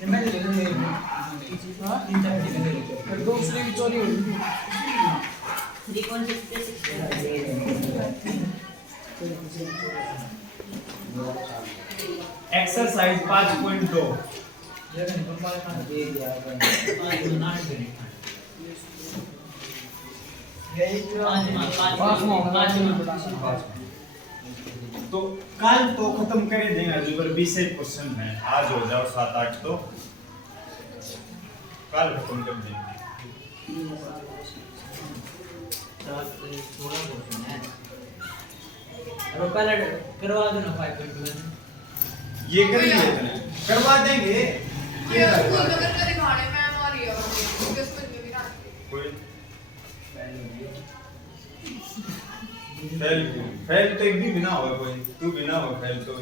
मैं ले ले हां तीन चार ले ले फिर दूसरी की चोरी हुई 3.66 एक्सरसाइज 5.2 तो कल तो खत्म कर देंगे जो पर 20 क्वेश्चन है आज हो जाओ 7-8 तो कल खत्म कर देंगे थोड़ा क्वेश्चन है अब पहले करवा दो ना 5.1 ये कर लिए करवा देंगे ये स्कूल में अगर दिखाने में आ रही है किस पर भी ना कोई फेल तो एक भी बिना होगा कोई तू बिना हो फेल तो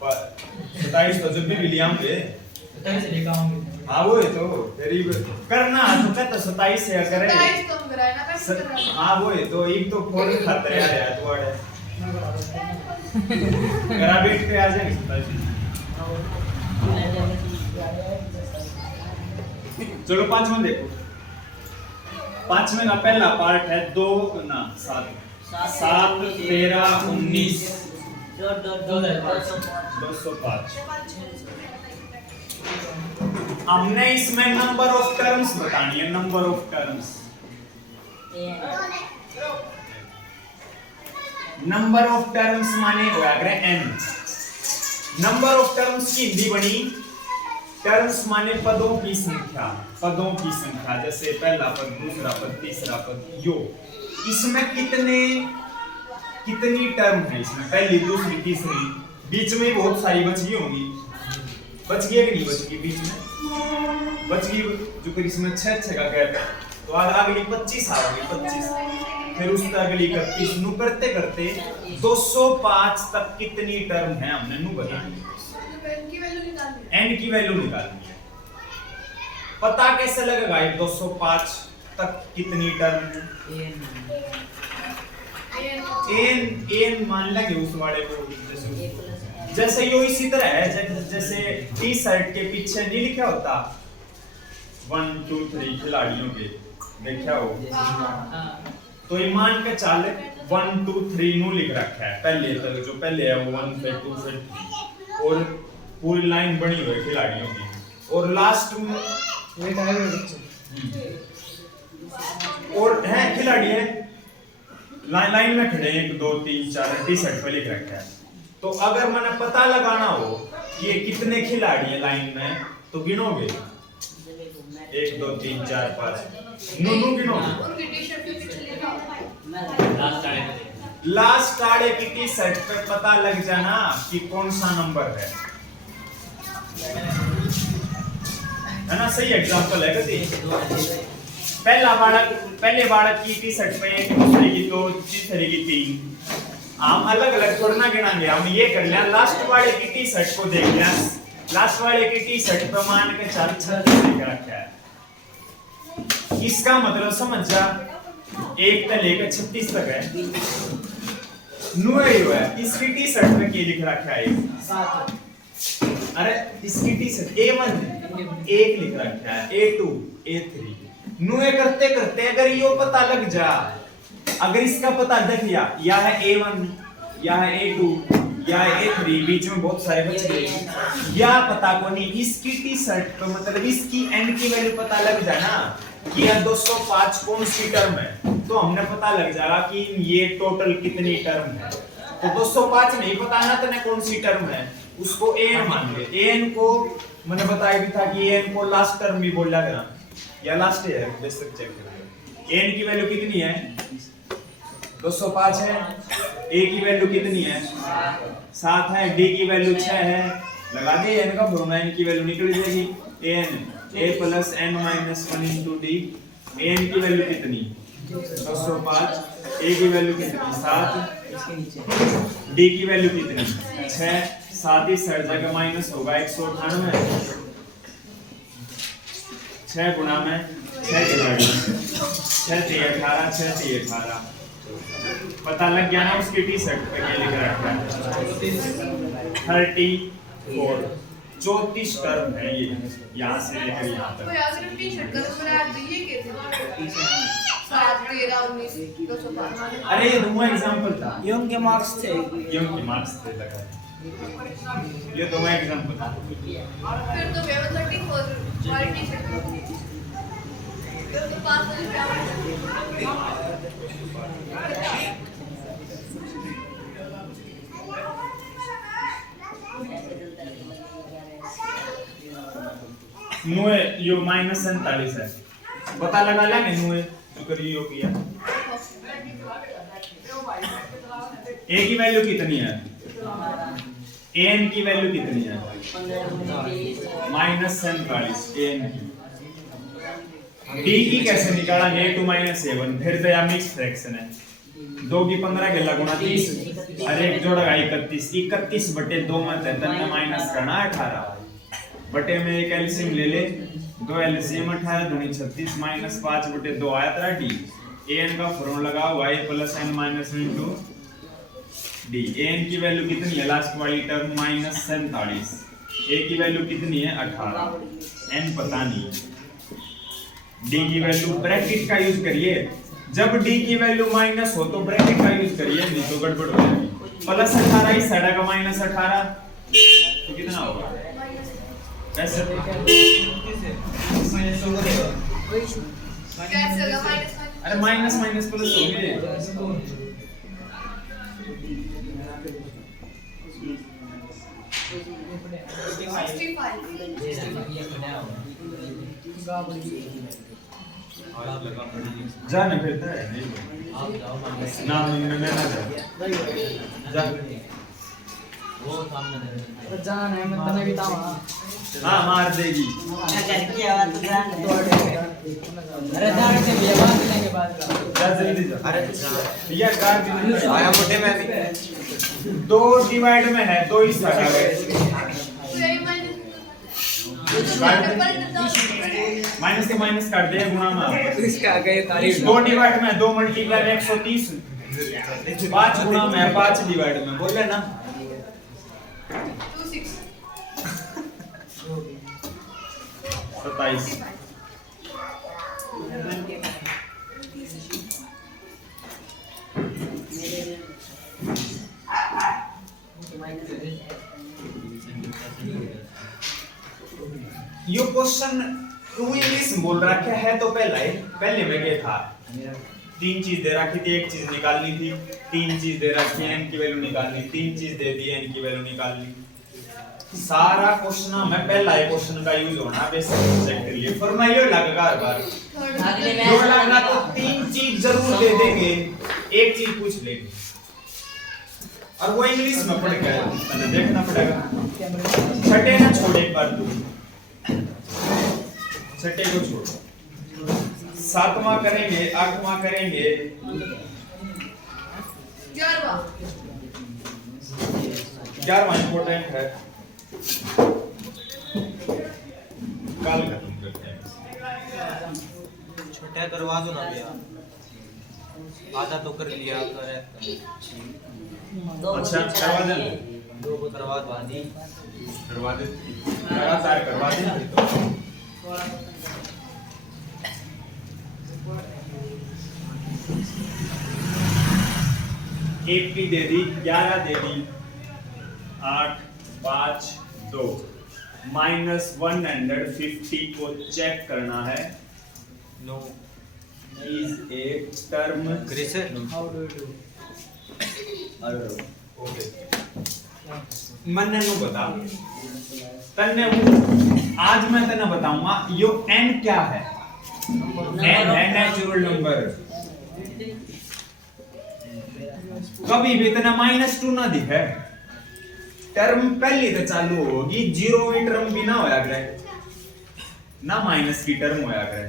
27 तो जब भी विलियम ले 27 से लेकर आऊंगी हाँ वो है तो तेरी करना तो कहता 27 से करे 27 कम कराए ना कैसे कर हाँ वो है तो एक तो फोन खाते यार यार तू आड़े ग्रेविटी पे आ जाएगी 27 चलो पांचवा देखो पांचवें का पहला पार्ट है 2 ना 7 13 19 205 हमने इसमें नंबर ऑफ टर्म्स बतानी है number of terms number of terms माने होगा अगर n नंबर ऑफ टर्म्स की हिंदी बनी टर्म्स माने पदों की संख्या जैसे पहला पद दूसरा पद तीसरा पद यो इसमें कितनी टर्म है इसमें पहली दूसरी तीसरी बीच में बहुत सारी बच गई होंगी बच गई कि नहीं बच गई बीच में बच गई जो फिर इसमें 6 का गैप है तो आज अगली 25 आ गई 25 फिर उससे अगली 31 नु करते करते 205 तक कितनी टर्म है हमने नु बतानी n की वैल्यू निकालनी है n की वैल्यू निकालनी है पता कैसे लगेगा ये 205 तक कितनी टर्म है n मान लेंगे उस वाले को जैसे यो इसी तरह है जैसे टी शर्ट के पीछे नहीं लिखा होता 1 2 3 खिलाड़ियों के देखा हो तो ये मान के चल 1 2 3 नु लिख रखा है पहले तक जो पहले है वो 1 फिर 2 फिर 3 और पूरी लाइन बनी हुई है खिलाड़ियों की और लास्ट में ये टाइम है बच्चे और है खिलाड़ी है लाइन में खड़े हैं 1 2 3 4 टी शर्ट पे लिख रखा है तो अगर मैंने पता लगाना हो कि ये कितने खिलाड़ी हैं लाइन में तो गिनोगे 1 2 3 4 5 नु गिनोगे उनकी टी-शर्ट के पीछे लिखा लास्ट आड़े की टी शर्ट पे पता लग जाना कि कौन सा नंबर है ना सही एग्जांपल है कती पहले बालक की टी शर्ट पे 1 दूसरे की 2 तीसरे की 3 हम अलग अलग थोड़ा ना गिनाएंगे हम ये कर लिया लास्ट वाले की टी शर्ट को देख लिया लास्ट वाले की टी शर्ट पे मान के 36 लिख रखा है इसका मतलब समझ जा 1 से लेकर 36 तक है नु है इसकी टी शर्ट पे क्या लिख रखा है 7 अरे इसकी टी शर्ट A1 1 लिख रखा है A2 A3 नु करते करते अगर यो पता लग जा अगर इसका पता देख लिया या है A1 या है A2 या है A3 बीच में बहुत सारे बच गए या पता को नहीं इसकी टी शर्ट पे मतलब इसकी n की वैल्यू पता लग जाना कि यह 205 कौन सी टर्म है तो हमने पता लग जाएगा कि ये टोटल कितनी टर्म है तो 205 नहीं पता ना तो कौन सी टर्म है उसको an मान ले an को मैंने बताया भी था कि an को लास्ट टर्म भी बोला गया या लास्ट है बेसिक चेक करेंगे n की वैल्यू कितनी है 205 है a की वैल्यू कितनी है 7 है d की वैल्यू 6 है लगा दे n का फॉर्मूला n की वैल्यू निकल जाएगी an a plus n minus 1 into d an की वैल्यू कितनी 205 a की वैल्यु कितनी 7 इसके नीचे d की वैल्यू कितनी 6 साथ ही सर जगह माइनस होगा 198 6 गुना में 6 खिलाड़ी 6 से 18 6 से 18 पता लग गया ना उसकी टी शर्ट पे क्या लिख रखा है 34 34 टर्म है ये, यहाँ से लेकर यहाँ तो तक। यार सिर्फ टी-शर्ट का नंबर ऐड तो ये कैसे 7 13 19 205। अरे ये दो एग्जांपल था, ये उनके मार्क्स थे। ये उनके मार्क्स थे लगा, ये दो एग्जांपल था। फिर तो मैं 34 वाली टी-शर्ट फिर तो 500 रुपया नुए यो -47 है, पता लगा लेंगे नुए जो करिए यो किया। ए की वैल्यू कितनी है, एन की वैल्यू कितनी है, -47 एन की। डी की कैसे निकालेंगे, a2 -a1, फिर तो यह मिक्स फ्रैक्शन है, 2 की 15 के गुणा 30, अरे एक जोड़ेगा 31, 31 बटे 2 में 3 माइनस करना 18 बटे में एक एलसीएम ले ले, 2 एलसीएम 18 दूनी 36 माइनस 5 बटे 2 आया तेरा डी। an का फॉर्मूला लगाओ y + n - 1 * d। an की वैल्यू कितनी है, लास्ट वाली टर्म -47, a की वैल्यू कितनी है 18, n पता नहीं, d की वैल्यू ब्रैकेट का यूज करिए, जब d की वैल्यू माइनस हो तो ब्रैकेट का यूज करिए, नहीं तो गड़बड़ हो जाएगी। +18 इस साइड का -18 तो कितना होगा, कैसे कैसे लगा माइनस अरे माइनस माइनस प्लस हो गए, जाने फिरता है नहीं ना ना जा वो सामने जान है, मैं तने भी था वहां। हाँ मार देगी, करके आवाज तो जान है। अरे जान के भी आवाज देने के बाद जा जल्दी जा। अरे भैया कार दिन आया मोटे में भी 2 डिवाइड में है, 2 इस तरह है, तो यही माइनस के माइनस काट दे, गुणा में इसका गए तारीफ 2 डिवाइड में 2 मल्टीप्लाई में 130, 5 गुणा में 5 डिवाइड में, बोले ना 26 27। यो क्वेश्चन तू इंग्लिश बोल रखा है तो पहले में क्या था, 3 चीज दे रखी थी, एक चीज निकालनी थी, 3 चीज दे रखी है, n की वैल्यू निकालनी, 3 चीज दे दी n की वैल्यू निकालनी। सारा क्वेश्चन में पहला ही क्वेश्चन का यूज होना बेसिक सब्जेक्ट के लिए, फॉर्मूला यो लगेगा हर बार, जो लगना तो 3 चीज जरूर दे देंगे, एक चीज पूछ लेंगे, और वो इंग्लिश में पढ़ के तने देखना पड़ेगा। छठे ना छोड़े एक बार तू, छठे को छोड़, 7वां करेंगे, 8वां करेंगे, 11वां इंपॉर्टेंट है, कल खत्म करते हैं। छोटा करवा दो ना भैया, आधा तो कर लिया कर अच्छा करवा दे, 2 को करवा दो, करवा दे, लगातार करवा दे। एक दे दी, 11 दे दी, 8 5 2 -150 को चेक करना है, no is a term grace how do you okay मैंने नो बता तन्ने वो आज मैं तने बताऊंगा यो n क्या है, n है नेचुरल नंबर, कभी भी इतना -2 ना दिखे, टर्म पहली तो चालू होगी, 0वीं टर्म भी ना होया करे, ना माइनस की टर्म होया करे,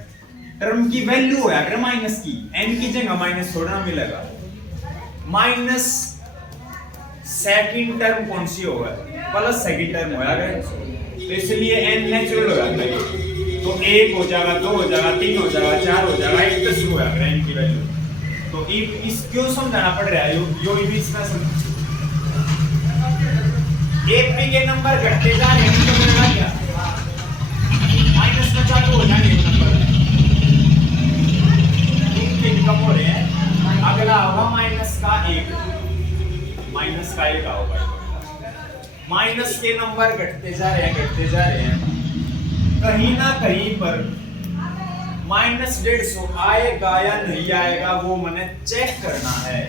टर्म की वैल्यू होया करे माइनस की, n की जगह माइनस थोड़ा ना मिलेगा, माइनस सेकंड टर्म कौन सी होगा, प्लस सेकंड टर्म होया करे, तो इसलिए n नेचुरल होया करे, तो 1 हो जाएगा, 2 हो जाएगा, 3 हो जाएगा, 4 हो जाएगा, 1 तक शुरू होया करे n की वैल्यू। तो इस क्यों समझाना पड़ रहा है, यो भी इसमें एपी के नंबर घटते जा रहे हैं तो मिलेगा क्या माइनस में चालू हो जाएंगे नंबर तीन कम हो रहे हैं अगला होगा माइनस का एक होगा माइनस के नंबर घटते जा रहे हैं कहीं ना कहीं पर -150 आएगा या नहीं आएगा वो मैंने चेक करना है।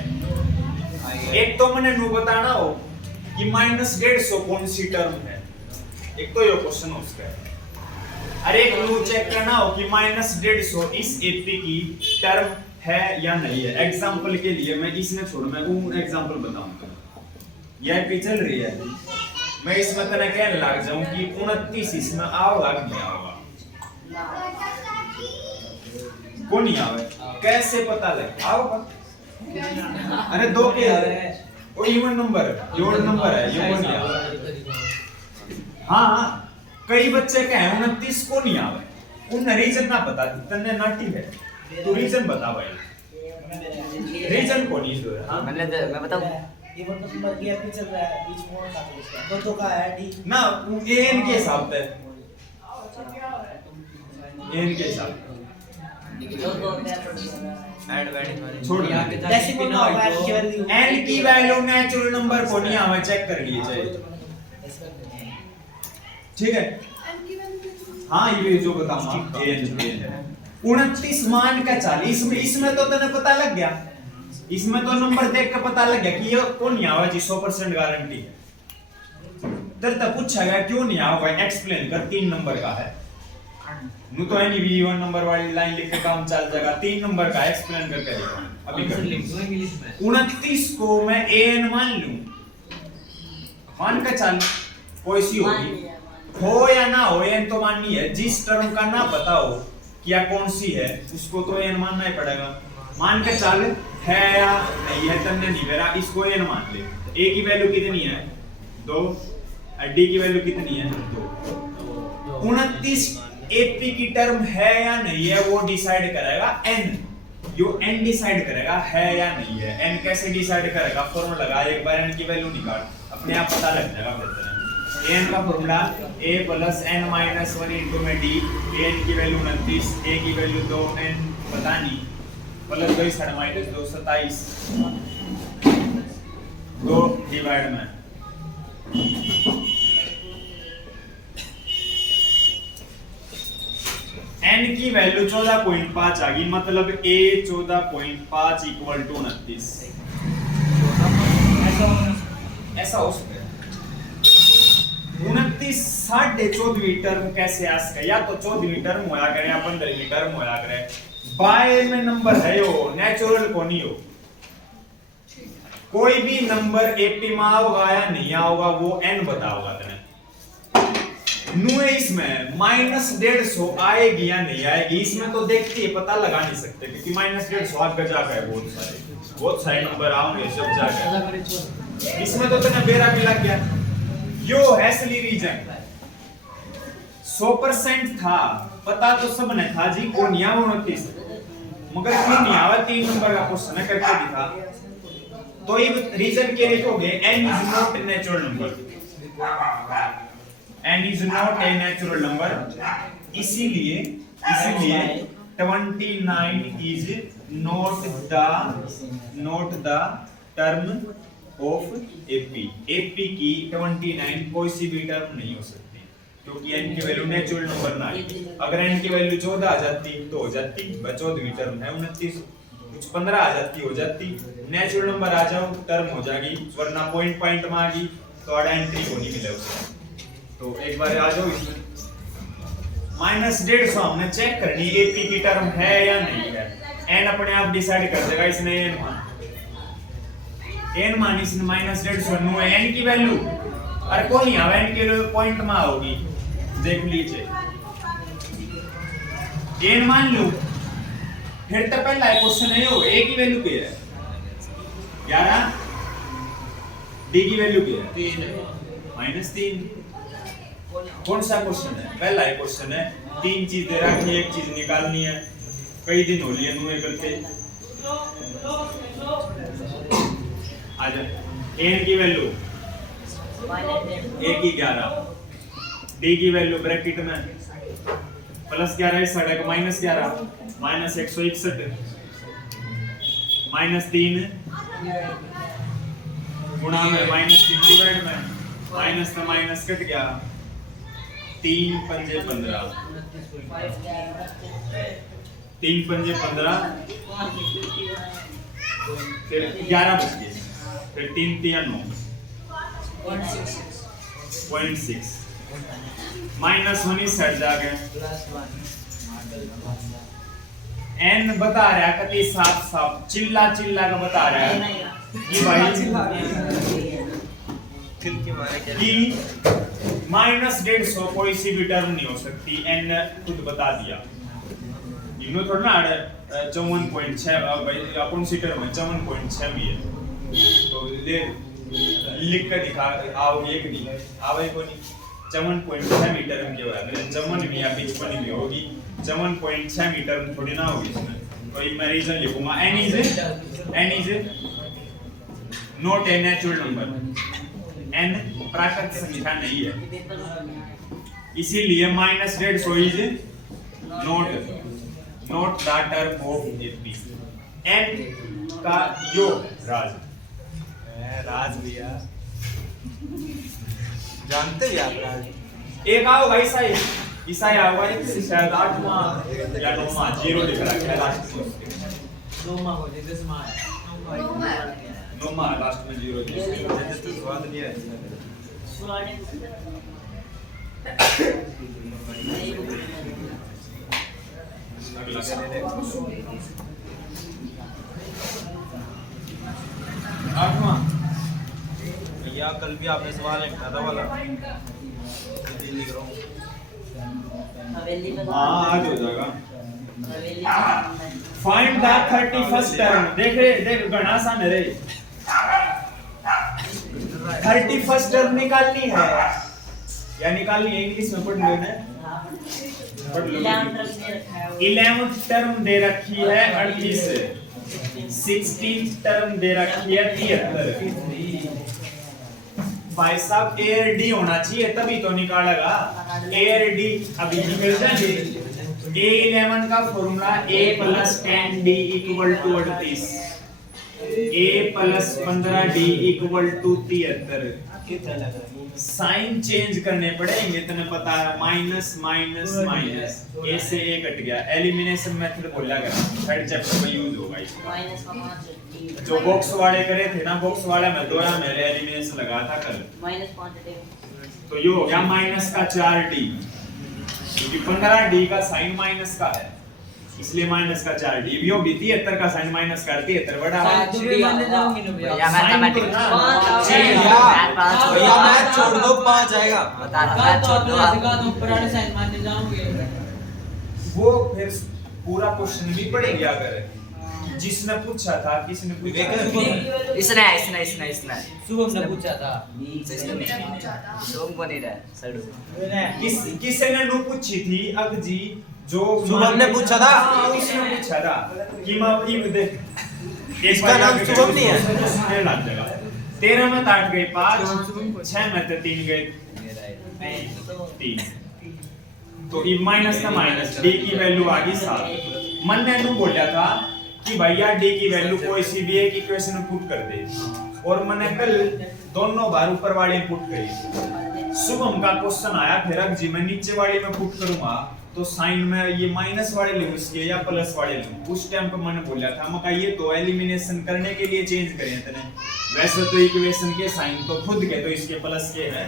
एक तो मैंने नू बताना हो कि -150 कौन सी टर्म है, एक तो ये क्वेश्चन उसका है। अरे एक नू चेक करना हो कि -150 इस एपी की टर्म है या नहीं है। एग्जांपल के लिए मैं इसमें छोड़ मैं वो एग्जांपल बताऊंगा। यह एपी चल रही है, मैं इसमें तने कहने लग जाऊं कि 29 इसमें आओगा कि नहीं आओगा, को नहीं आवे, कैसे पता लगे आओगा? अरे दो के वो इवन नंबर जोड़ नंबर है, ये को नहीं आवे। हाँ कई बच्चे कहे 29 को नहीं आवे, उन रीजन ना बता तने नाटी है, तू रीजन बता भाई, रीजन को नहीं दो। हाँ मैं बताऊं ये मतलब नंबर की एपी चल रहा है बीच में का इसका दो का है डी ना एन के हिसाब से, एन के हिसाब छोड़ डेसिमल में होगा एन की वैल्यू, एन की वैल्यू नेचुरल नंबर को नहीं आवे, चेक कर लिए चाहिए। ठीक है हाँ ये जो बताऊंगा एन 29 मान का 40 इसमें तो तने पता लग गया, इसमें तो नंबर देख के पता लग गया कि ये कौन नहीं आवा जी 100% गारंटी है। तेरे तक पूछा गया क्यों नहीं आवा, एक्सप्लेन कर, 3 नंबर का है नु तो एनी भी 1 नंबर वाली लाइन लिख के काम चल जाएगा, 3 नंबर का एक्सप्लेन करके देखो अभी कर लिख दो इंग्लिश में। 29 को मैं एन मान लूं, मान का चल कोई सी होगी हो या ना हो, एन तो माननी है। जिस टर्म का ना पता हो क्या कौन सी है उसको तो एन मानना ही पड़ेगा। मान के चल है या नहीं है तन्ने नहीं मेरा, इसको एन मान ले। ए की वैल्यू कितनी है 2, डी की वैल्यू कितनी है 2। 29 एपी की टर्म है या नहीं है वो डिसाइड करेगा एन, यो एन डिसाइड करेगा है या नहीं है। एन कैसे डिसाइड करेगा, फॉर्मूला लगा, एक बार एन की वैल्यू निकाल, अपने आप पता लग जाएगा। एन का फॉर्मूला a + n - 1 इनटू में d, एन की वैल्यू 29, a की वैल्यू 2, n पता नहीं, प्लस 2 - 2 27, 2 डिवाइड में n की वैल्यू 14.5 आ गई, मतलब a 14.5 = 29। ऐसा हो सकता है 29 14.5 टर्म कैसे आ सके, या तो 14वीं टर्म होया करे या 15वीं टर्म होया करे। बाय में नंबर है यो, नेचुरल को नहीं हो। कोई भी नंबर एपी में आओगा या नहीं आओगा वो n बताओगा तने। नु इसमें -150 आएगी या नहीं आएगी, इसमें तो देखते ही पता लगा नहीं सकते क्योंकि -150 आगे जाकर है, बहुत सारे नंबर आओगे सब जाकर। इसमें तो तने बेरा भी लग गया। यो है असली रीजन, 100% था, पता तो सबने था जी को नहीं आवा 29, मगर क्यों नहीं आवा 3 नंबर का क्वेश्चन है करके दिखा। तो ये रीजन के लिखोगे n is not a natural number, n is not a natural number, इसीलिए 29 is not the term of AP की 29 कोई सी भी टर्म नहीं हो सकती क्योंकि n की वैल्यू नेचुरल नंबर ना है। अगर n की वैल्यू 14 आ जाती तो हो जाती, 14वीं टर्म है 29, कुछ 15 आ जाती हो जाती, नेचुरल नंबर आ जाओ टर्म हो जाएगी, वरना पॉइंट में आ गई तो आड़ा एंट्री को नहीं मिले उसे। तो एक बार आ जाओ इसमें -150 हमने चेक करनी एपी की टर्म है या नहीं है। n अपने आप डिसाइड कर देगा, इसने n मान इसने -150 नु n की वैल्यू अरे को नहीं आवे, n की वैल्यू पॉइंट में होगी, देख लीजिए n मान लो। फिर तो पहला क्वेश्चन है यो a की वैल्यू क्या है 11, d की वैल्यू क्या है 3 कौन सा क्वेश्चन है, पहला क्वेश्चन है। 3 चीज दे रखी है, एक चीज निकालनी है, कई दिन हो लिए नुए करते। आजा n की वैल्यू ए की 11, डी की वैल्यू ब्रैकेट में +11 इस सड़क -11 -161 -3 गुणा में -3 डिवाइड में माइनस का माइनस कट गया 3 पंजे 15 3 पंजे 15 फिर 11 बच गए फिर 3 3 9 0.6 -1 इस साइड जा गए n बता रहा है कति साफ साफ चिल्ला चिल्ला का बता रहा है ये भाई कि -150 कोई सी भी टर्म नहीं हो सकती n खुद बता दिया इन्हों थोड़ा ना 54.6 भाई अपन सी टर्म है 54.6 भी है तो ले लिख कर दिखा आओगे एक नहीं आवे को नहीं 54.6 मीटर में क्या है जमन भी या 55 भी होगी 54.6 मीटर में थोड़ी ना होगी इसमें तो मैं रीजन लिखूंगा n is not a natural number n प्राकृतिक संख्या नहीं है इसीलिए -150 is not the term of AP n का योग राज भैया जानते भी आप राज एक आओ भाई साहब ईसाई आओ एक शायद 8वां या 9वां 0 लिख रखा है लास्ट में 9वां हो जाए 10वां है 9वां लास्ट में 0 जैसे तो स्वाद नहीं है अगला 8वां भैया कल भी आपने सवाल लिखा था वाला लिख रहा हूँ हां आज हो जाएगा फाइंड द 31st टर्म देख गणा सा मेरे 31st टर्म निकालनी है या निकालनी है इंग्लिश में पढ़ लो ना पढ़ लो 11th टर्म दे रखी है 38 16th टर्म दे रखी है 73 भाई साहब एयर डी होना चाहिए तभी तो निकालेगा एयर डी अभी निकल जाएंगे A11 का formula A + 10D = 38 A + 15D = 73 sign change करने पड़ेंगे तने पता है माइनस माइनस माइनस ए से ए कट गया एलिमिनेशन मेथड बोला गया थर्ड चैप्टर में यूज होगा इसका जो बॉक्स वाले करे थे ना बॉक्स वाला में दोहरा में एलिमिनेशन लगा था कल तो ये हो गया माइनस का 4D क्योंकि 15D का साइन माइनस का है इसलिए माइनस का 4D भी होगी 73 का साइन माइनस कर 73 बड़ा है भैया मैथ छोड़ दो 5 आएगा बता रहा मैथ छोड़ दो आप पुराने साइन मानने जाओगे वो फिर पूरा क्वेश्चन भी पढ़ेंगे अगर जिसने पूछा था किसने पूछा इसने शुभम ने पूछा था शुभम को नहीं रहा सर किसने नु पूछी थी अग जी जो शुभम ने पूछा था उसने पूछा था कि मां ये देख इसका नाम शुभम नहीं है 13 में 8 गए 5 6 में 3 गए 3 तो ये माइनस का माइनस डी की वैल्यू आ गई 7 मन ने नु बोला था कि भैया डी की वैल्यू कोई सी भी एक इक्वेशन में पुट कर दे और मैंने कल दोनों बार ऊपर वाले पुट करी शुभम का क्वेश्चन आया फिर अब जी मैं नीचे वाले में पुट करूंगा तो साइन में ये माइनस वाले लूं इसके या प्लस वाले लूं उस टाइम पे मैंने बोला था मैं कहा ये तो एलिमिनेशन करने के लिए चेंज करें तने वैसे तो इक्वेशन के साइन तो खुद के तो इसके प्लस के है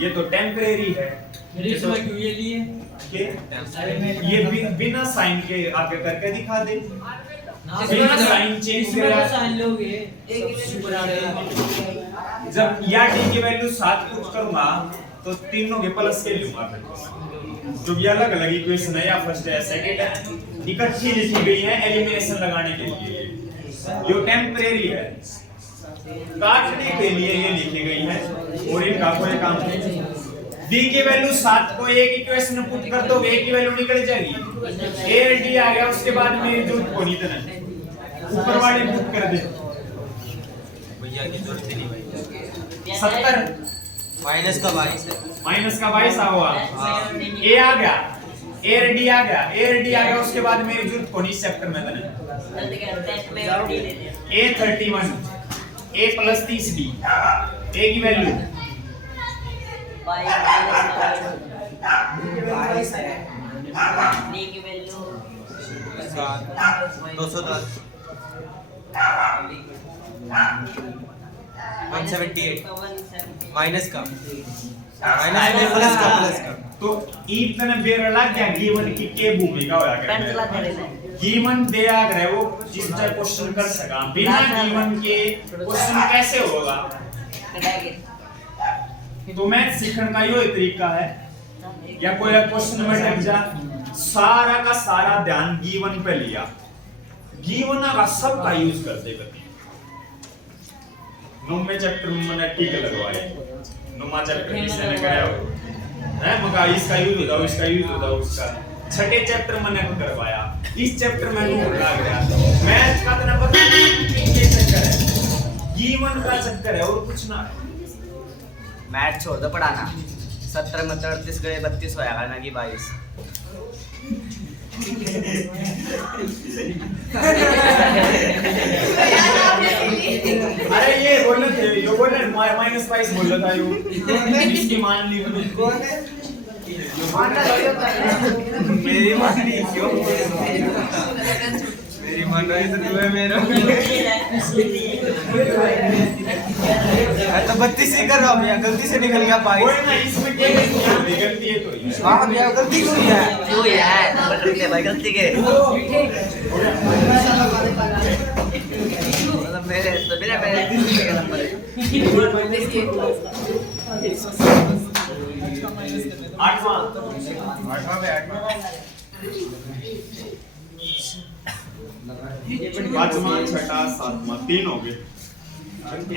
ये तो टेम्परेरी है मेरे समय क्यों ये लिए के ये बिना साइन के आगे करके दिखा दे बिना साइन चेंज करा साइन लोगे जब या डी की वैल्यू 7 पुट करूंगा तो तीनों के प्लस के लूंगा फिर जो भी अलग अलग इक्वेशन है या फर्स्ट है सेकंड है इकट्ठी लिखी गई है एलिमिनेशन लगाने के लिए ये टेम्परेरी है काटने के लिए ये लिखी गई है और इनका कोई काम नहीं डी की वैल्यू 7 को एक इक्वेशन में पुट कर दो ए की वैल्यू निकल जाएगी ए डी आ गया उसके बाद मेरी जरूरत को नहीं देना ऊपर वाले पुट कर दे भैया की जरूरत नहीं भाई 70 माइनस का 22 है। माइनस का 22 हुआ। ए आ गया, ए रेडी आ गया, ए रेडी आ गया। उसके बाद मेरी जरूरत कौन इस चैप्टर में था ए 31 ए प्लस 30 डी। ए की वैल्यू 210 178 माइनस का प्लस का तो इतने बेर लग गया गिवन की के भूमिका होया करे। गिवन दे आ गए वो जिस तरह क्वेश्चन कर सका, बिना गिवन के क्वेश्चन कैसे होगा। तो मैथ सीखने का यो तरीका है, या कोई क्वेश्चन में अटक जा, सारा का सारा ध्यान गिवन पे लिया, गिवन का सब का यूज करते करते नुम्मे चैप्टर में मैंने टिक लगवाए, नुम्मा चैप्टर किसने कराया है, मगर इसका यूज होता है, इसका यूज होता है उसका। छठे चैप्टर मैंने करवाया, इस चैप्टर में नोट लग गया। मैथ का तो पता नहीं ये चक्कर है, गिवन का चक्कर है और कुछ ना। मैथ छोड़ दो पढ़ाना, 17 में 38 गए 32 होया करना की 22। अरे ये बोलने थे, यो बोलने माइनस 22 बोल रहा था यो, इसकी मान ली कौन है? मेरी मान ली क्यों? मेरी मान रही तो तू है मेरा। मैं तो 32 ही कर रहा हूँ भैया, गलती से निकल गया 22। कोई ना, इसमें क्या गलती है तो हाँ भैया गलती क्यों है? क्यों यार बदलते भाई गलती के मतलब मेरे तो बिना मेरे नंबर आठवां पे पांचवां छठा सातवां 3 हो गए।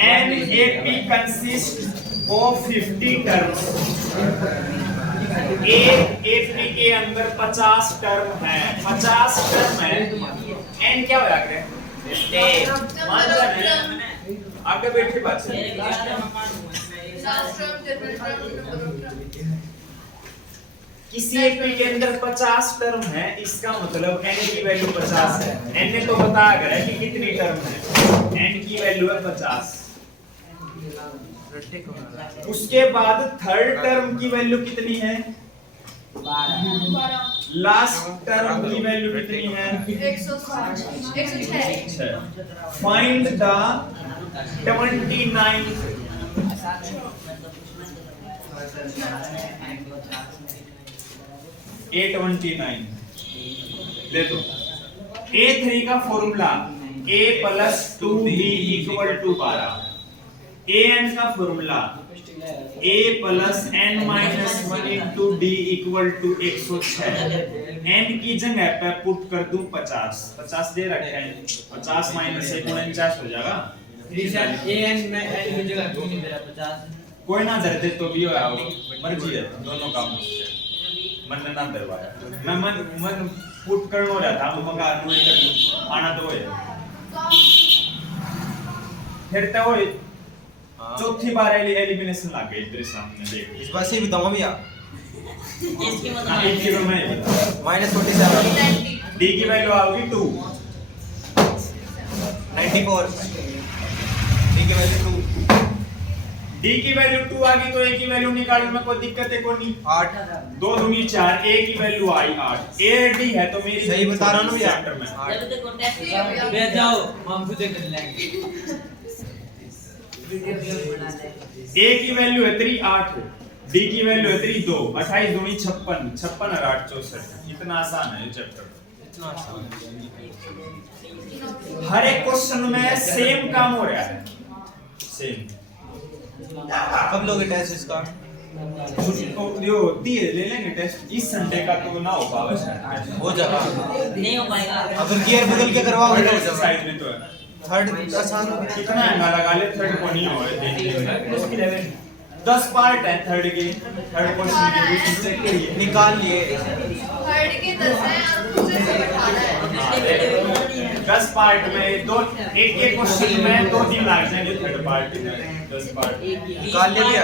An AP consists of 50 terms। एक AP के अंदर 50 टर्म है, 50 टर्म है। N क्या होया करे? आगे बैठे बात किसी एपी के अंदर 50 टर्म है, इसका मतलब n की वैल्यू 50 है। n ने तो बताया गया कि कितनी टर्म है, n की वैल्यू है 50। उसके बाद थर्ड टर्म की वैल्यू कितनी है, 12 लास्ट टर्म की वैल्यू कितनी है, 106। फाइंड द 29 A29 ले दो। A3 का formula A plus 2B equal to 12। AN का formula A plus N minus 1 into D equal to 106। N की जगह पे पुट कर दूं 50, 50 दे रखे हैं, 50 माइनस 1 49 हो जाएगा। AN में N की जगह 2 नहीं दे रहा 50। कोई ना दे तो भी होया, मर्जी है दोनों काम। मन ना दरवाया, मैं मन पुट करनो रहा था, मगा अनुए कर आना तो है फिर तो होए। चौथी बार एलिमिनेशन लाग गई तेरे सामने देख। इस बार से बताऊंगा भैया। इसकी हाँ, एक की मैं -47 D की वैल्यू आओगी 2, 94 D की वैल्यू 2, D की वैल्यू 2 आ गई तो A की वैल्यू निकालने में कोई दिक्कत है कोई नहीं। 8 2 दूनी 4, A की वैल्यू आई 8। A रेडी है तो मेरी सही बता रहा हूं ना भैया। चैप्टर में 8 ले जाओ हम खुद कर लेंगे। A की वैल्यू है 3 8, D की वैल्यू है 3 2, 28 दूनी 56, 56 और 8 64। इतना आसान है ये चैप्टर। इतना आसान हर एक क्वेश्चन में सेम काम हो रहा है, सेम। कब लोगे टेस्ट इसका? तो यो दिए ले लेंगे टेस्ट, इस संडे का तो ना हो पाएगा, हो जाएगा। नहीं हो पाएगा अगर गियर बदल के करवाओगे तो हो जाएगा। साइड में तो है। थर्ड आसान हो गया। कितना है लगा ले, थर्ड को नहीं हो रहा है। 10 पार्ट है थर्ड के, थर्ड क्वेश्चन के, चेक करिए। निकाल लिए थर्ड के 10 हैं और दूसरे से 18 है 10 पार्ट में दो एक क्वेश्चन में 2 दिन लग जाएंगे थर्ड पार्ट में 10 पार्ट निकाल ले लिया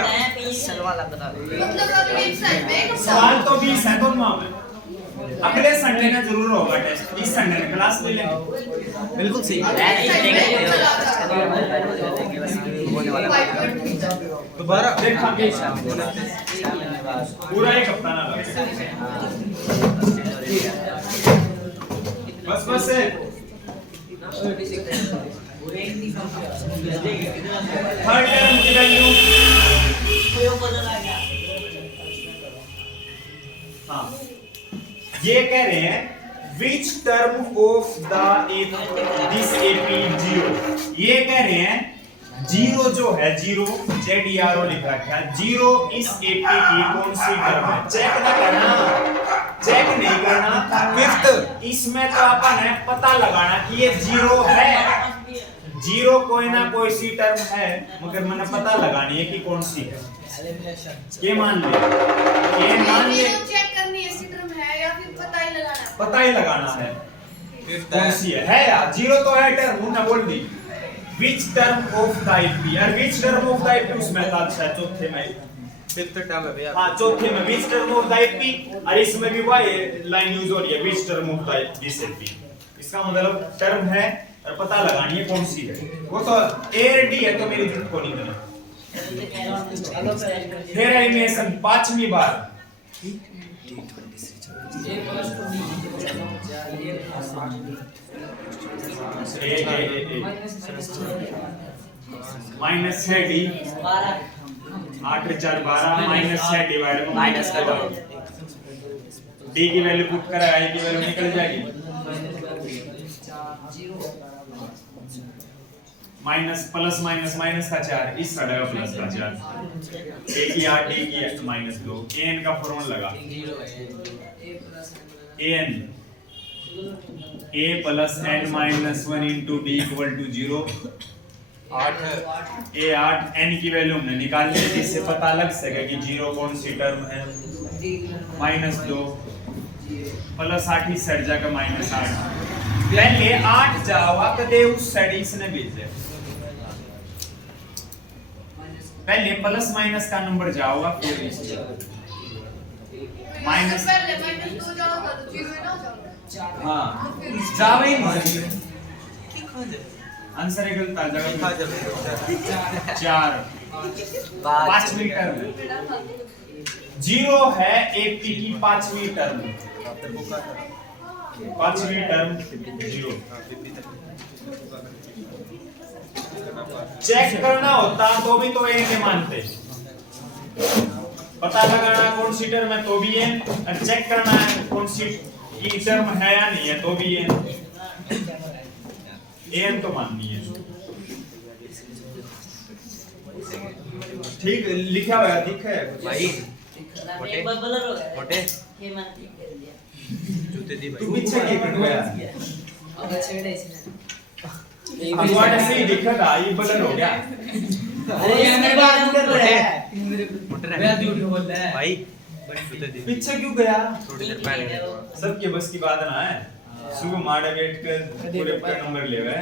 मतलब अभी एक साइड में एक सवाल तो 20 है दोनों में अगले संडे में जरूर होगा टेस्ट इस संडे में क्लास ले लेंगे बिल्कुल सही दोबारा देखा के पूरा एक हफ्ता ना लगे बस है थर्ड टर्म की वैल्यू हाँ ये कह रहे हैं which term of the this AP zero ये कह रहे हैं जीरो जो है जीरो ZERO लिख रखा है जीरो इस AP की कौन सी टर्म है चेक ना करना चेक नहीं करना फिफ्थ इसमें तो अपन है पता लगाना कि ये जीरो है जीरो कोई ना कोई सी टर्म है मगर मैंने पता लगानी है कि कौन सी है ये मान ले चेक करनी है इसी टर्म है या फिर पता ही लगाना है पता ही लगाना है कौन सी है यार जीरो तो है टर्म उन्होंने बोल दी which term of type P यार which term of type P उसमें था अच्छा चौथे में फिफ्थ टर्म है भैया हाँ चौथे में which term of type P और इसमें भी वही लाइन यूज हो रही है which term of type B से P इसका मतलब टर्म है और पता लगानी है कौन सी है वो तो A और D है तो मेरी जरूरत को नहीं करना फिर एलिमिनेशन पांचवी बार माइनस 6 डी 8 4 12 माइनस 6 डिवाइड में माइनस कर दो डी की वैल्यू पुट कर आई की वैल्यू निकल जाएगी माइनस प्लस माइनस माइनस का 4 इस साइड का प्लस का 4 a की 8 d की माइनस 2 an का फॉर्मूला लगा an a plus n minus 1 into d equal to 0 8 a 8 n की वैल्यू हमने निकाल ली इससे पता लग सकेगा कि 0 कौन सी टर्म है माइनस 2 प्लस 8 इस साइड जाकर माइनस 8 पहले 8 जावा कदे उस साइड इसने भेजे पहले प्लस माइनस का नंबर जाओगा फिर माइनस पहले माइनस 2 जाओगा तो 0 ही ना हो जाएगा हाँ जावे ही नहीं आंसर है गलत आ जाएगा 4 पांचवी टर्म जीरो है AP की पांचवी टर्म जीरो चेक करना होता तो भी तो ए के मानते पता लगाना कौन सी टर्म है तो भी है और चेक करना है कौन सी की टर्म है या नहीं है तो भी है एन तो माननी है ठीक लिखा हुआ दिखा है भाई मोटे जूते दी तू भाई पीछे की कर गया अगवाड़ से ही दिखा था ये बदल हो गया भाई जूते दी पीछे क्यों गया थोड़ी देर पहले सबके बस की बात ना है सुबह माड़ा बैठ कर पूरे पूरे नंबर ले हुए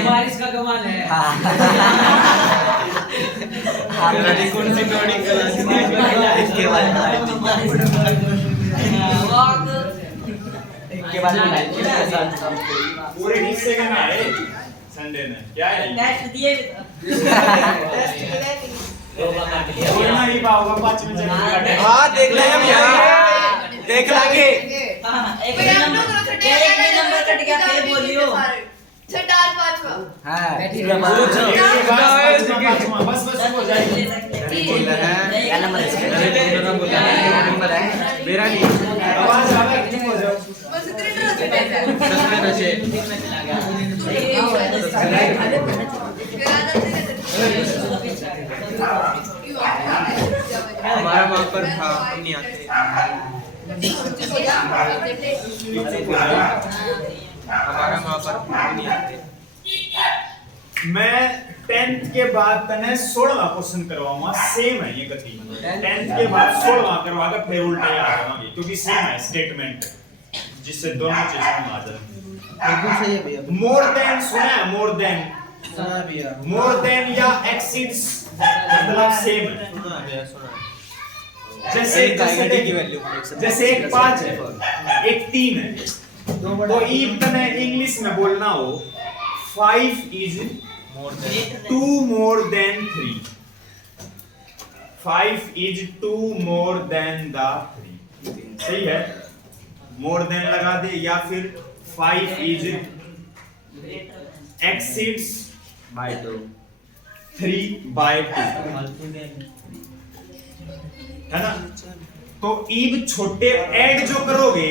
बारिश का कमाल है कौन सी कोडिंग क्लास के बाद पूरे हिस्से का ना है संडे में क्या है टेस्ट दिए कोई ना ही पाओगे 5 मिनट चलेगा हाँ देख लेंगे भैया देख लेंगे एक नंबर कट गया फिर बोलियो छठा और पांचवा बस हो जाएगी क्या नंबर है मेरा नहीं आवाज आ रही है हो जाओ बस इतने डर सस्ते नशे हमारा वहाँ पर था हम नहीं आते हमारा वहाँ पर हम नहीं आते मैं 10th के बाद तने 16वां क्वेश्चन करवाऊंगा, सेम है ये गति। 10th के बाद 16वां करवाकर फिर उल्टे आ जाएंगे क्योंकि सेम है स्टेटमेंट, जिससे दोनों चीजें आ जाएंगी। बिल्कुल सही है भैया। मोर देन सुना है? मोर देन, सुना है भैया। मोर देन या एक्सीड्स मतलब सेम है। सुना है भैया, सुना है। जैसे जैसे एक 5 है, एक 3 है, तो ईब तने इंग्लिश में बोलना हो 5 is more than 2 more than 3. 5 is 2 more than the 3. सही है? more than लगा दे, या फिर 5 is exceeds by 2 3 by 2, है ना? तो ईब छोटे ऐड जो करोगे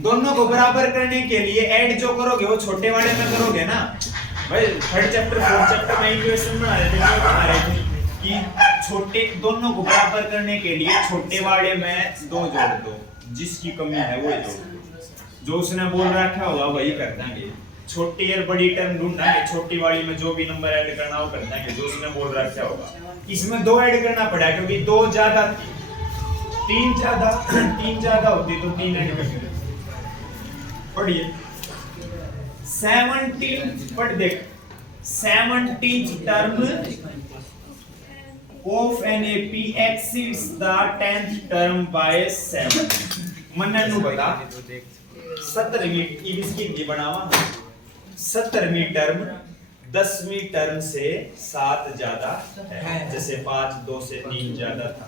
दोनों को बराबर करने के लिए, ऐड जो करोगे वो छोटे वाले में करोगे ना भाई। 3rd चैप्टर 4th चैप्टर में इक्वेशन बना रहे थे, ये बना रहे थे कि छोटे दोनों को बराबर करने के लिए छोटे वाले में 2 जोड़ दो, जिसकी कमी है वो जोड़ दो, जो उसने बोल रखा होगा वही कर देंगे। छोटी और बड़ी टर्म ढूंढना है, छोटी वाली में जो भी नंबर ऐड करना वो कर देंगे जो उसने बोल रखा होगा। इसमें 2 ऐड करना पड़ा क्योंकि 2 ज्यादा थी, 3 ज्यादा होती तो 3 ऐड करते। पढ़िए 17 पढ़ देख, 17th term of an AP exceeds the 10th term by 7. मन्ना नु बता 17वीं इसकी भी बनावा 17वीं टर्म 10वीं टर्म से 7 ज्यादा है। जैसे 5 2 से 3 ज्यादा था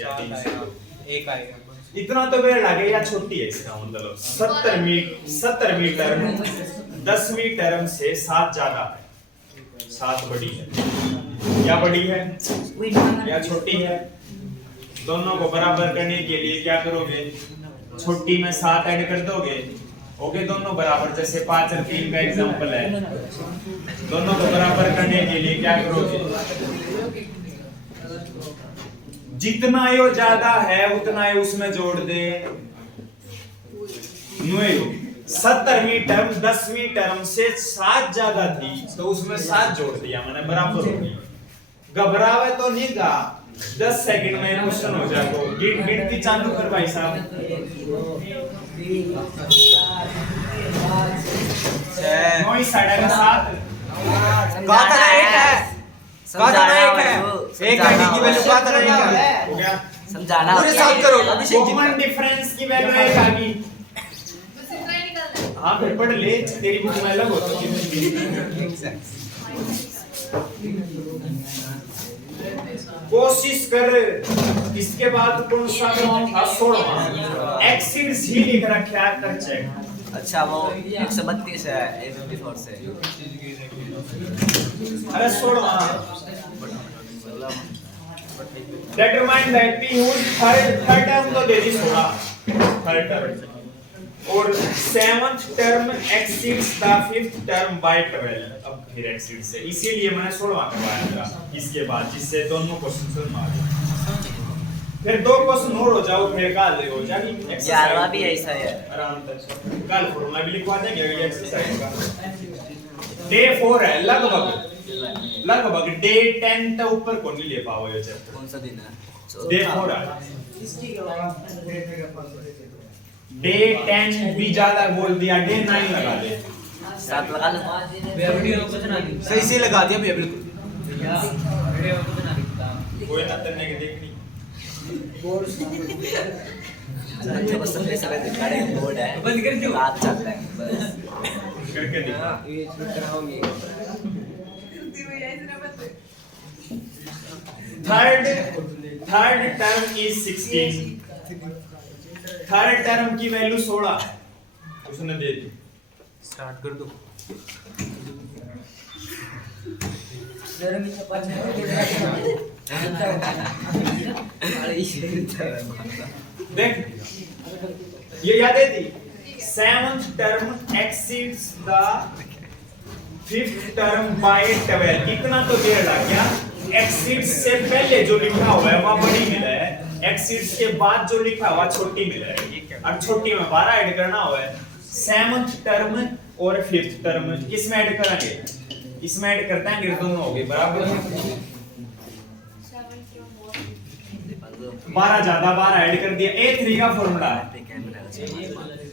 या 3 से 2 एक आएगा। इतना तो बेड़ लगे या छोटी है इसका मतलब 17वीं टर्म 10वीं टर्म से 7 ज्यादा है, 7 बड़ी है या बड़ी है या छोटी है। दोनों को बराबर करने के लिए क्या करोगे? छोटी में 7 ऐड कर दोगे, ओके दोनों बराबर। जैसे 5 और 3 का एग्जांपल है, दोनों को बराबर करने के लिए क्या करोगे? जितना यो ज्यादा है उतना ही उसमें जोड़ दे। 17वीं टर्म 10वीं टर्म से 7 ज्यादा थी तो उसमें 7 जोड़ दिया, मैंने बराबर हो गई। घबरावे तो नहीं गा, 10 सेकंड में क्वेश्चन हो जाएगा। गिनती चालू कर भाई साहब। 9 साढ़े का 7 एक आईडी की वैल्यू का तरह नहीं है हो गया। समझाना पूरे 7 करो अभिषेक जी। कॉमन डिफरेंस की वैल्यू 1 आ गई। बस इतना ही निकलना है। हाँ फिर पढ़ ले, तेरी बुक में अलग होता है। कोशिश कर। इसके बाद कौन सा था? 16वां एक्सीड्स ही लिख रखा है, कर चेक। अच्छा वो 132 है A54 से। अरे 16वां determine that P whose third term तो दे दी 16 थर्ड टर्म, और 7th term exceeds the 5th term by 12। अब फिर एक्सीड से, इसीलिए मैंने 16वां करवाया था इसके बाद, जिससे दोनों क्वेश्चन से मार फिर 2 क्वेश्चन और हो जाओ, फिर काल हो जाएगी एक्सरसाइज। 11वां भी ऐसा है आराम से कल फॉर्मूला भी लिखवा देंगे अगली एक्सरसाइज का। डे 4 है, लगभग डे 10 तक ऊपर को नहीं ले पाओ ये चैप्टर। कौन सा दिन है? डे 4 है। इसकी डे 10 भी ज्यादा बोल दिया, डे 9 लगा दे। 7 लगा लो। सही से लगा दिया भैया बिल्कुल। कोई ना तन्ने के देखनी अच्छा बस सबसे सारे दिखाड़े बोर्ड है, बंद कर दो, रात चलता है बस करके दिखा। Third term is 16। Third term की वैल्यू 16 है, उसने दे दी। स्टार्ट कर दो। देख ये याद है थी। 7th term exceeds the 5th term by 12। इतना तो देर लग गया। एक्सीड्स से पहले जो लिखा हुआ है वह बड़ी मिला है, एक्सीड्स के बाद जो लिखा हुआ छोटी मिला है, और छोटी में 12 ऐड करना हुआ है। 7th टर्म और 5th टर्म किस में ऐड करेंगे? इसमें ऐड करते हैं, फिर दोनों हो गए बराबर। 12 ज्यादा 12 ऐड कर दिया। A3 का फॉर्मूला है,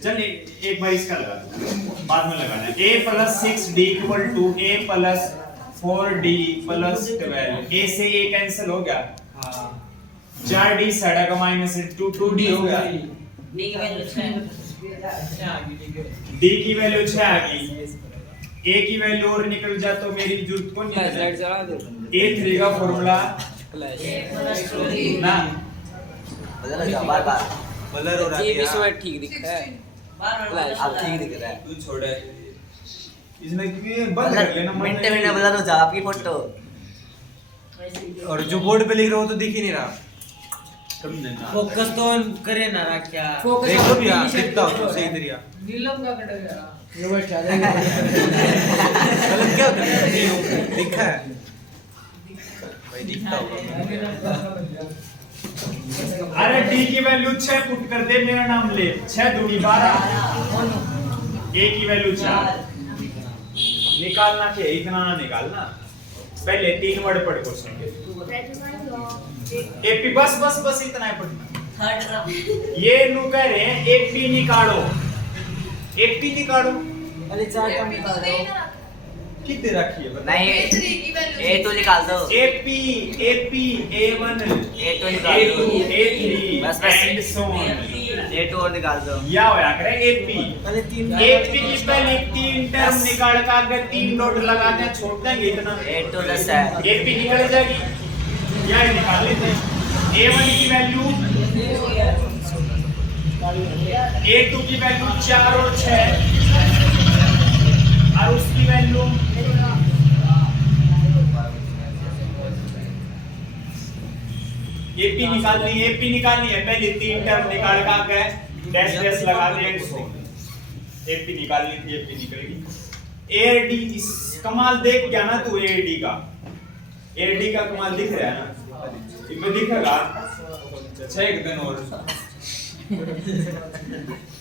चलिए एक बार इसका लगा दो, बाद में लगाना है। A + 6D = A + 4D + 12। A से A कैंसिल हो गया, 4D साइड का माइनस 2D हो गया। D की वैल्यू 6 आ गई। A की वैल्यू और निकल जा तो मेरी जरूरत को नहीं है। A3 का फॉर्मूला ना कलर हो रहा है ठीक दिख रहा है। अब ठीक दिख रहा है। तू छोड़ इसने क्योंकि बंद कर लेना मिनटे मिनटे बता दो जा आपकी फोटो। और जो बोर्ड पे लिख रहा हो तो दिख ही नहीं रहा। फोकस तो ऑन करे ना क्या देख लो भी आप दिखता हो तो सही तरीका। नीलम का कट गया ये बैठा गलत क्या होता है? दिखा है भाई, दिखता होगा। अरे D की वैल्यू 6 पुट कर दे, मेरा नाम ले। 6 दूनी 12। A की वैल्यू 4 निकालना के इतना ना निकालना, पहले 3 वर्ड पढ़ क्वेश्चन के। AP बस इतना है पढ़ना। ये नु कह रहे हैं AP निकालो, AP निकालो। अरे 4 कम निकाल दो। कितने रखी है बता। नहीं A3 की वैल्यू A तो निकाल दो। AP A1 A2 निकाल A2 दो। A3 बस एंड सो ऑन। A2 और निकाल दो। या होया करे AP अरे 3 AP की पहले 3 टर्म निकाल का अगर 3 डॉट लगाते हैं, छोड़ देंगे इतना। A2 10 है। AP निकल जाएगी, या ये निकाल लेते हैं। A1 की वैल्यू, A2 की वैल्यू 4 और 6 और उसकी वैल्यू AP निकालनी है। पहले 3 टर्म निकाल का गए, डैश लगा दे। AP निकालनी थी, AP निकलेगी। AD इस कमाल देख क्या ना तू, AD का कमाल दिख रहा है ना, इसमें दिखेगा। अच्छा एक दिन और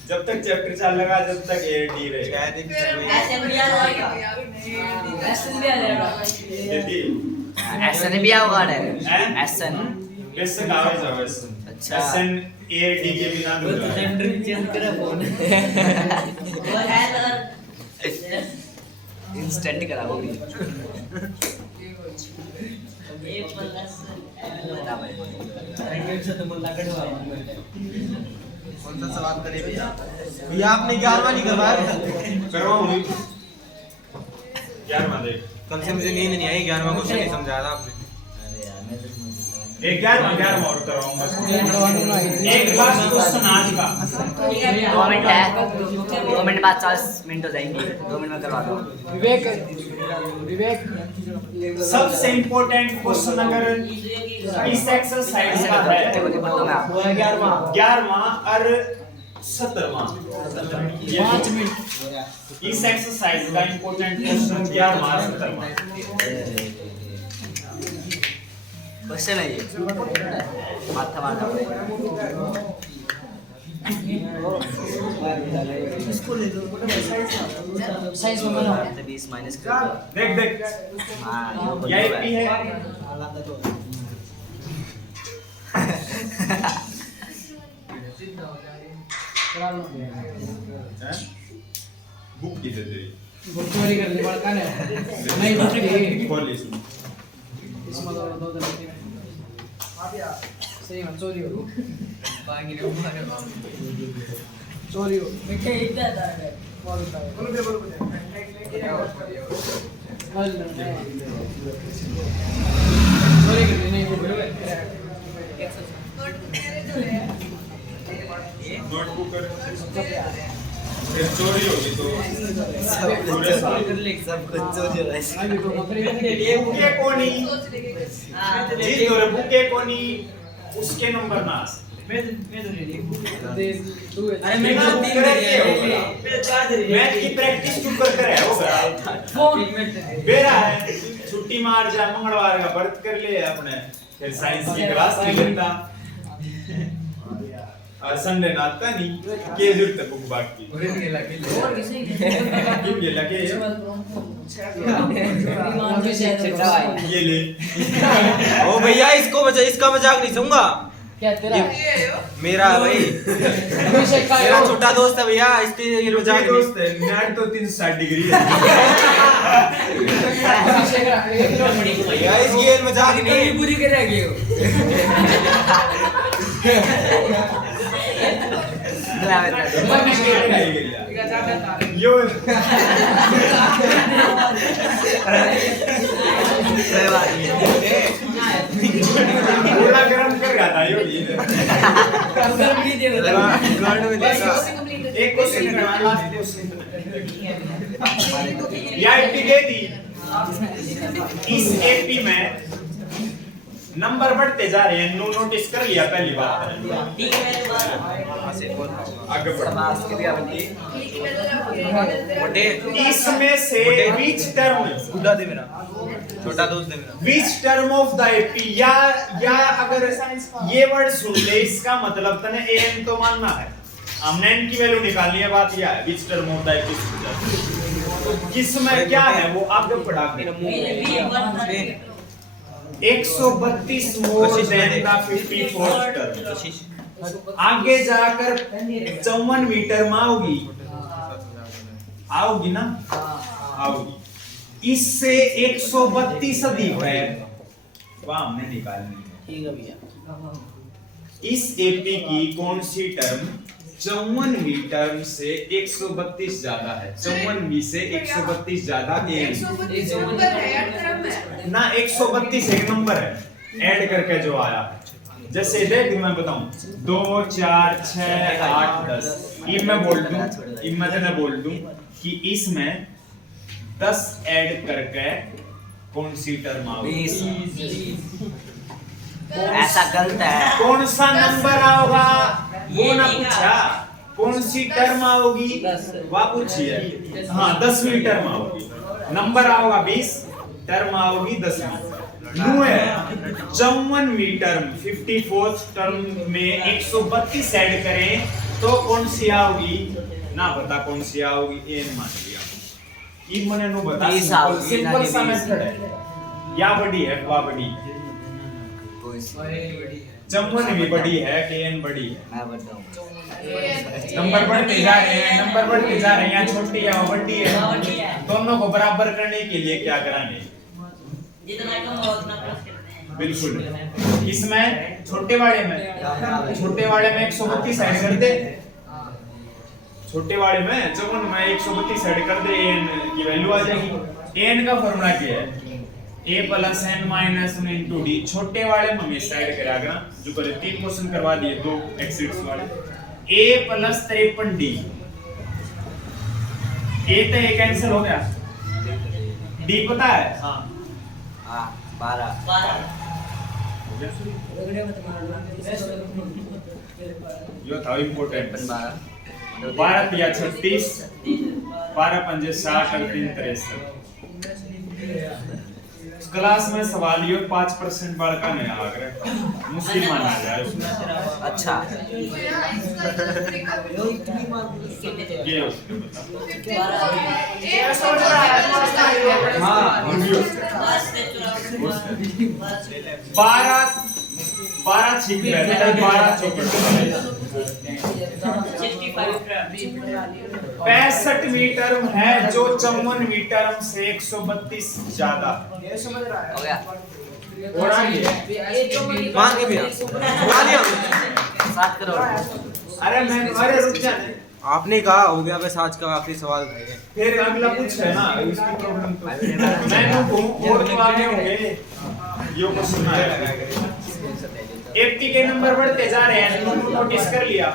जब तक चैप्टर चल लगा, जब तक AD रहेगा। SN भी आओगा रे। हैं? SN वैसे गावे जाओ वैसे। अच्छा। SN AD के बिना दूंगा। चेंज करा फोन इंस्टेंट करा वो भी। कौन सा सवाल करे भैया? भैया आपने 11वां नहीं करवाया? करवाऊंगी 11वां देख। कल से मुझे नींद नहीं आई, 11वां क्वेश्चन नहीं समझाया था आपने। एक 11वां और करवाऊंगा। एक लास्ट क्वेश्चन आज का। 2 मिनट है। 2 मिनट बाद 40 मिनट हो जाएंगे। 2 मिनट में करवा दो। विवेक सबसे इंपॉर्टेंट क्वेश्चन अगर इस एक्सरसाइज का है, 11वां और 17वां, 5 मिनट। इस एक्सरसाइज का इंपॉर्टेंट क्वेश्चन 11वां और 17वां क्वेश्चन है ये। माथा मारना पड़ेगा। इसको ले लो साइज में बनाओ। 20 माइनस देख हाँ ये AP है। बुक किधर तेरी? बुक चोरी कर ली बड़का ने नहीं बुक ली खोल इसमें। इसमें दो सही में चोरी हो बाकी ने मारे चोरी हो मिठे इतना था बोलो चोरी कर ली नहीं नोटबुक कर फिर चोरी होगी तो पूरे साल सब कुछ चोरी हो रहा है। अभी तो कंपनी के लिए बुके कोनी जी तोरे बुके कोनी उसके नंबर ना मैं तो नहीं ली तू अरे मैं तो 3 करे ये होगा मैथ की प्रैक्टिस तू कर करे होगा बेरा है छुट्टी मार जा मंगलवार का व्रत कर ले अपने फिर साइंस की क्लास ले लेता संडे नाता नहीं के जरूरत है बुक बाकी और इनके लगे किन ये लगे ये ले ओ भैया इसका मजाक नहीं सुनूंगा। क्या तेरा ये हो मेरा भाई मेरा छोटा दोस्त है भैया, इसके ये ये मजाक दोस्त है नेट तो 360 डिग्री है भैया ये मजाक नहीं। पूरी करेगी वो यो पूरा गरम कर रहा था यो ये एक क्वेश्चन करना लास्ट क्वेश्चन या एपी दे दी इस एपी में नंबर बढ़ते जा रहे हैं नो नोटिस कर लिया पहली बात आगे बढ़ो मोटे इसमें से which term बुढ़ा दे मेरा छोटा दोस्त दे मेरा which term of the AP या अगर ये वर्ड सुन ले इसका मतलब तने an तो मानना है हमने n की वैल्यू निकालनी है बात यह है which term of the AP किसमें क्या है वो आगे पढ़ा के 132 more than the 54th term आगे जाकर 54 मीटर में आओगी ना आओगी इससे 132 अधिक है वह हमने निकालनी है। ठीक है भैया। इस एपी की कौन सी टर्म 54वीं टर्म से 132 ज्यादा है? 54वीं से 132 ज्यादा है ना 132 एक नंबर है ऐड करके जो आया है। जैसे देख मैं बताऊं 2 4 6 8 10 ये मैं बोल दूं कि इसमें 10 ऐड करके कौन सी टर्म आएगी? ऐसा गलत है। कौन सा नंबर आओगा वो ना पूछा, कौन सी टर्म आओगी वह पूछिए। हाँ 10वीं टर्म आओगी, नंबर आओगा 20, टर्म आओगी 10वीं। 54वीं टर्म 54th टर्म में 132 ऐड करें तो कौन सी आओगी ना पता कौन सी आओगी एन मान लिया। ई मने नो बता सिंपल सा मेथड है या बड़ी है वा बड़ी है 54वीं बड़ी है कि एन बड़ी है? मैं बताऊं नंबर बढ़ते जा रहे हैं यहाँ छोटी है और बड़ी है दोनों को बराबर करने के लिए क्या कराएंगे? बिल्कुल इसमें छोटे वाले में 132 ऐड कर दे, छोटे वाले में जब में 132 ऐड कर दे एन की वैल्यू आ जाएगी। एन का फॉर्मूला क्या है? a plus n minus 1 into D. छोटे वाले में हमेशा ऐड करेगा जो पहले 3 क्वेश्चन करवा दिए 2 एक्सिट्स वाले a प्लस 53d। a तो a कैंसिल हो गया, d पता है? हाँ 12 यो था इम्पोर्टेंट 12 या 36 12 पंजे 60 और 3 63। क्लास में सवाल ये 5% बढ़ का नहीं आ रहा मुश्किल माना जाए उसमें। अच्छा ये उसको बता। हाँ 12 छिप गए 12 चौकट 65वीं टर्म है जो 54वीं टर्म से 132 ज्यादा हो गया और आगे मान के भैया मान लिया 7 करोड़। अरे रुक जा आपने कहा हो गया बस आज का आखिरी सवाल है। फिर अगला कुछ है ना इसकी प्रॉब्लम तो मैं कहूं और तो आगे होंगे यो को सुना है। एपी के नंबर बढ़ते जा रहे हैं नोटिस कर लिया।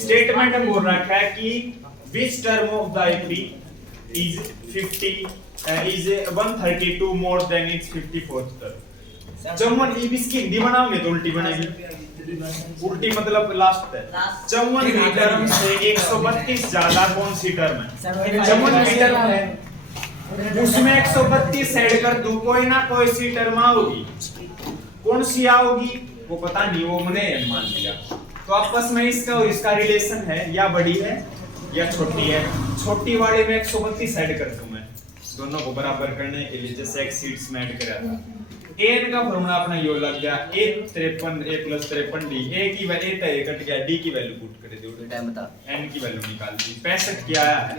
स्टेटमेंट में बोल रखा है कि which term of the AP is 132 more than its 54th term। चौवन इसकी हिंदी बनाओगे तो उल्टी बनेगी, उल्टी मतलब लास्ट है। 54वीं टर्म से 132 ज्यादा कौन सी टर्म है? 54वीं टर्म है उसमें 132 ऐड कर दूं कोई ना कोई सी टर्म आओगी, कौन सी आओगी वो पता नहीं, वो मैंने मान लिया। तो आपस में इसका और इसका रिलेशन है, या बड़ी है या छोटी है। छोटी वाले में 132 ऐड कर दूं मैं दोनों को बराबर करने के लिए, जैसे एक्सीड्स में ऐड करा था। n का फॉर्मूला अपना यो लग गया a 53 a + 53 d। a की वैल्यू a तय कट गया, d की वैल्यू पुट कर दो, टाइम बता। n की वैल्यू निकाल दी। 65 क्या आया है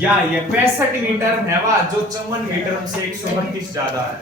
या ये 65वीं टर्म है वा, जो 54वीं टर्म से 132 ज्यादा है।